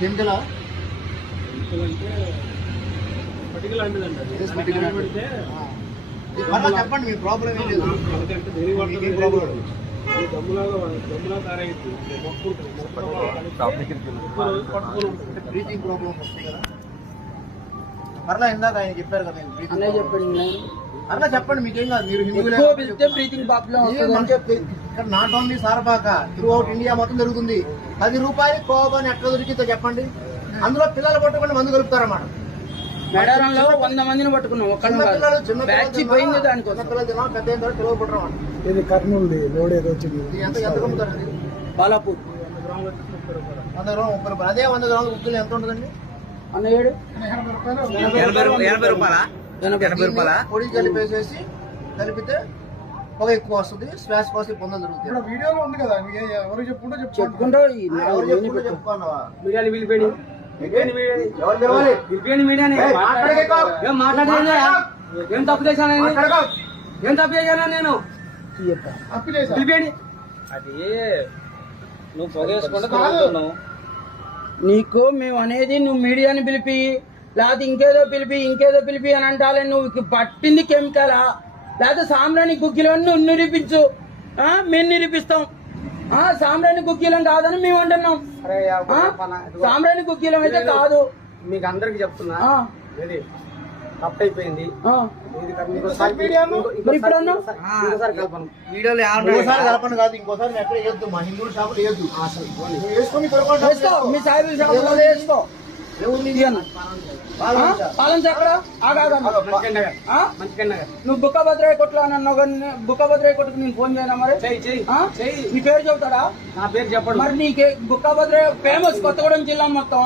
కెమికలా చెప్పండి మీ ప్రాబ్లం ఏం లేదు. బ్రీతింగ్ ప్రాబ్లం వస్తాయి కదా. మరలా ఇందాక ఆయన చెప్పారు కదా, అట్లా చెప్పండి మీకేం కాదు. మీరు బ్రీతింగ్ ప్రాబ్లం ఇక్కడ not only Sarapaka, through out India మొత్తం జరుగుతుంది. 10 రూపాయలు కోబాని ఎట్లా దొరికిందో చెప్పండి. అందులో పిల్లలు పట్టుకుని మందు కలుపుతారన్నమాట. మేడారంలో 100 మందిని పట్టుకున్నాం. పోయింది దానికోసం పెద్ద పిల్లలు పట్టడం. ఇది కర్నూలు లోడ్ ఏదో వచ్చింది. ఎంత కమ్ముతారండి? బాలాపూర్ 100 గ్రాములు 30 రూపాయలు. అదే 100 గ్రాములు ఉప్పులు ఎంత ఉంటుందండి? 80 రూపాయల పొడి కలిపేసేసి కలిపితే పొగ ఎక్కువ వస్తుంది, శ్వాస కోసి పొందడం జరుగుతుంది. వీడియోలో ఉంది కదా, ఎవరు చెప్పుకుంటూ చెప్పుకుంటూ చెప్పుకున్నావా? మీడియాని పిలిపేడి ఏం తప్పు చేశాను నేను పిలిపేడి. అది నువ్వు పొగేసుకుంటూ నీకు మేము అనేది నువ్వు మీడియాని పిలిపి లేకపోతే ఇంకేదో పిలిపి అని అంటాలే. నువ్వు పట్టింది కెమికలా లేకపోతే సాంబ్రాణి గుగ్గిలని నువ్వు నిరూపించు, మేము నిరూపిస్తాం. సాంబ్రాణి గుగ్గిలం కాదని మేము అంటున్నాం. సాంబ్రాణి గుగ్గిలం అయితే కాదు. మీకు అందరికి చెప్తున్నా, తప్పు అయిపోయింది. ఇంకోసారి కలపండి కాదు, ఇంకోసారి ఎక్కడ వేయద్దు. మా హిందువుల షాపులు వేయద్దు. వేసుకొని మీ సాయిబుల షాపులో వేసుకో. పాలన ఎక్కడ నువ్వు బుక్కభద్రాయ కొట్లు అని అన్నావు. బుక్కభద్రాయ కొట్టుకు నేను ఫోన్ చేయనా? మరి నీ పేరు చెబుతాడా? నా పేరు చెప్పండి. మరి నీకే బుక్కభద్రాయ ఫేమస్ కొత్తగూడెం జిల్లా మొత్తం.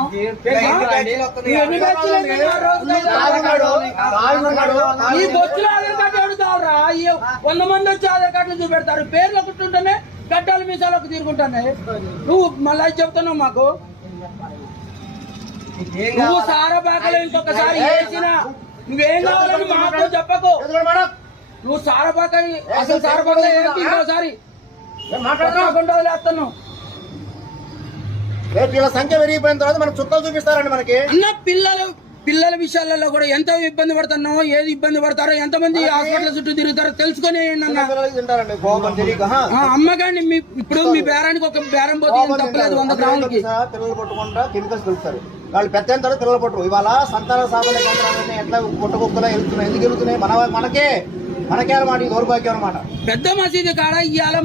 ఈ బొచ్చులో ఆధార్ కార్డు అడుగుతావురా? 100 మంది వచ్చి ఆధార్ కార్డులు చూపెడతారు. పేర్లు ఒకటి గడ్డాలు మీసాలకు తిరుగుంటున్నాయి. నువ్వు మళ్ళీ చెప్తున్నావు మాకు. నువ్వు సారపాకలో ఇంకొకసారి వేసినా నువ్వేం కావాలని మాకు చెప్పకు. నువ్వు సారపాక అసలు సారపాకలో ఇంకోసారి మాట్లాడకుండా వదిలేస్తున్నావు. వీళ్ళ సంఖ్య పెరిగిపోయిన తర్వాత మనకు చుక్కలు చూపిస్తారండి. మనకి అన్న పిల్లల విషయాలలో కూడా ఎంత ఇబ్బంది పడుతున్నావు, ఏది ఇబ్బంది పడతారో, ఎంతమంది హాస్పిటల్ చుట్టూ తిరుగుతారో తెలుసుకుని అమ్మగాని. ఇప్పుడు మీ బేరానికి ఒక బేరం పోతే తప్పలేదు 100 గ్రాములకి. పిల్లలు పట్టుకుంటా కెమికల్స్ కలుపుతారు. వాళ్ళు పెద్ద పిల్లలు పట్టరు. ఇవాళ సంతాన సాధన కేంద్రాలన్నీ ఎట్లా పుట్టకుక్కలా వెళ్తున్నాయి. ఎందుకు వెళ్తున్నాయి? మనకే అన్నమాట. దౌర్భాగ్యం అన్నమాట. పెద్ద మసీదు కాడ ఇవాళ